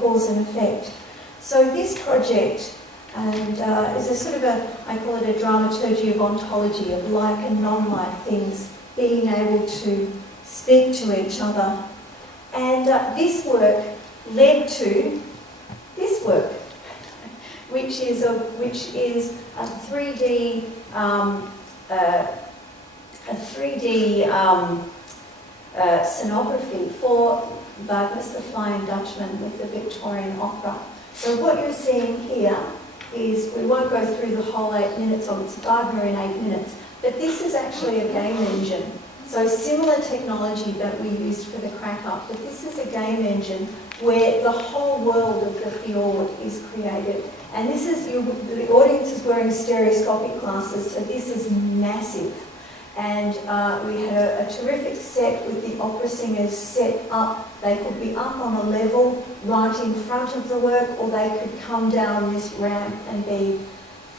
cause and effect. So this project is a sort of I call it a dramaturgy of ontology, of like and non-like things being able to speak to each other. And this work led to this work, which is a 3D scenography for Wagner's The Flying Dutchman with the Victorian Opera. So what you're seeing here is, we won't go through the whole 8 minutes of it's Wagner in 8 minutes, but this is actually a game engine. So similar technology that we used for the crack-up, but this is a game engine where the whole world of the fjord is created. And this is, the audience is wearing stereoscopic glasses, so this is massive. And we had a terrific set with the opera singers set up. They could be up on a level right in front of the work, or they could come down this ramp and be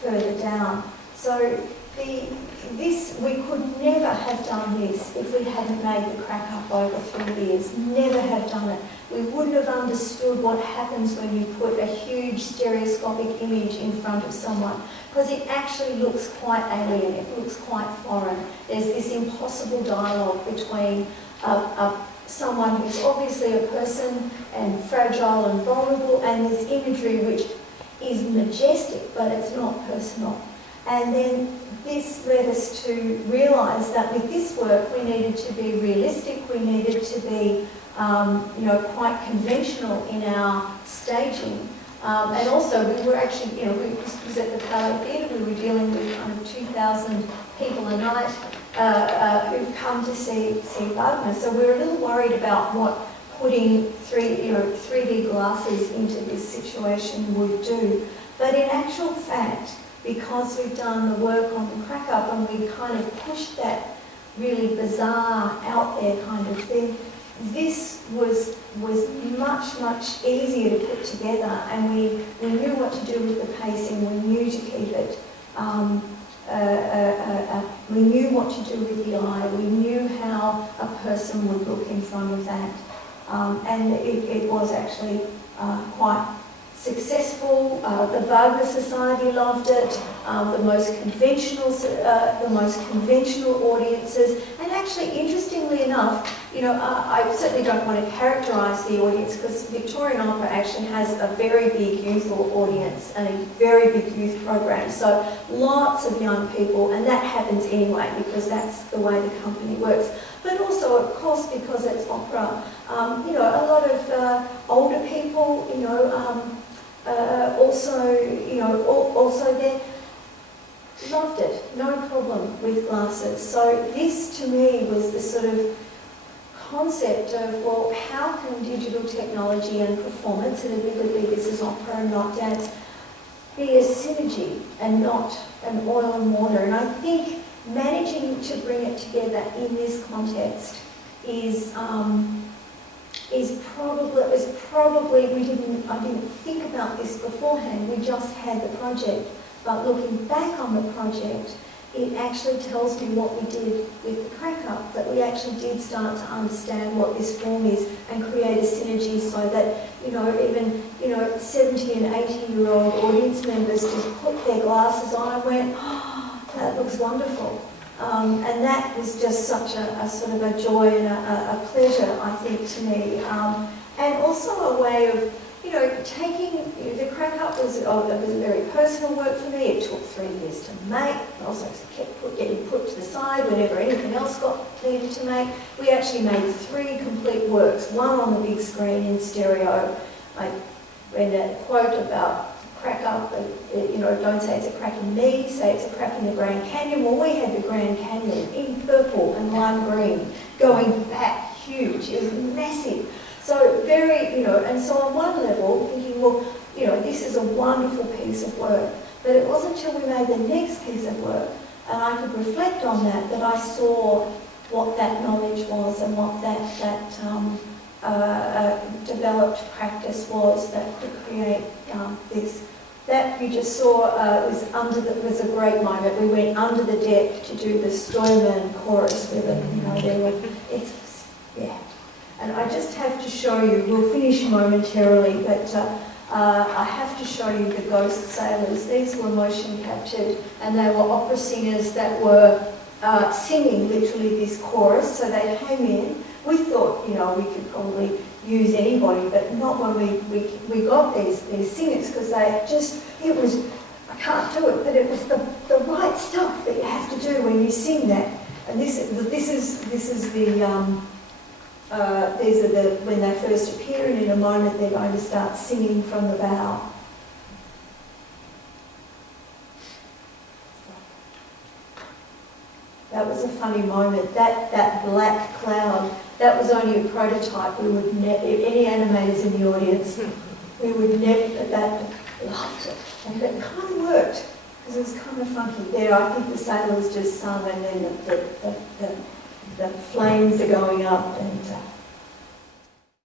further down. So we could never have done this if we hadn't made the crack-up over 3 years. Never have done it. We wouldn't have understood what happens when you put a huge stereoscopic image in front of someone, because it actually looks quite alien, it looks quite foreign. There's this impossible dialogue between someone who's obviously a person and fragile and vulnerable, and this imagery which is majestic, but it's not personal. And then this led us to realise that with this work we needed to be realistic, we needed to be quite conventional in our staging. And also we were actually, this was at the Palais Theatre, we were dealing with kind of 2,000 people a night who've come to see Wagner. So we were a little worried about what putting 3D glasses into this situation would do. But in actual fact, because we've done the work on the crack-up and we kind of pushed that really bizarre, out there kind of thing, this was much, much easier to put together, and we knew what to do with the pacing, we knew to keep it, we knew what to do with the eye, we knew how a person would look in front of that, and it was actually quite successful. The Wagner Society loved it. The most conventional audiences, and actually, interestingly enough, I certainly don't want to characterise the audience, because Victorian Opera actually has a very big youth audience and a very big youth program. So lots of young people, and that happens anyway because that's the way the company works. But also, of course, because it's opera, a lot of older people, also they loved it, no problem with glasses. So this to me was the sort of concept of, well, how can digital technology and performance, and admittedly this is opera and not dance, be a synergy and not an oil and water? And I think managing to bring it together in this context is probably I didn't think about this beforehand, we just had the project, but looking back on the project, it actually tells me what we did with the crack-up, that we actually did start to understand what this form is and create a synergy so that, even 70 and 80-year-old audience members just put their glasses on and went, oh, that looks wonderful. And that was just such a sort of a joy and a pleasure, I think, to me. And also a way of, taking the crack-up was a very personal work for me. It took 3 years to make. It also kept getting put to the side whenever anything else got needed to make. We actually made 3 complete works, one on the big screen in stereo. I read a quote about crack-up, don't say it's a crack in me, say it's a crack in the Grand Canyon. Well, we had the Grand Canyon in purple and lime green, going back huge. It was massive. So very, and so on one level, thinking, well, this is a wonderful piece of work. But it wasn't until we made the next piece of work, and I could reflect on that I saw what that knowledge was and what that developed practice was that could create this. That you just saw was a great moment. We went under the deck to do the Stoyman chorus with it. And I just have to show you, we'll finish momentarily, but I have to show you the ghost sailors. These were motion captured, and they were opera singers that were singing literally this chorus. So they came in. We thought, you know, we could probably use anybody, but not when we got these singers, because they just, it was, I can't do it, but it was the right stuff that you have to do when you sing that. And this is the these are the, when they first appear, and in a moment they're going to start singing from the bow. That was a funny moment. That black cloud, that was only a prototype. We would never, if any animators in the audience, we would never, that loved it. And it kind of worked, because it was kind of funky. There, I think the sailors just sung, and then the flames are going up, and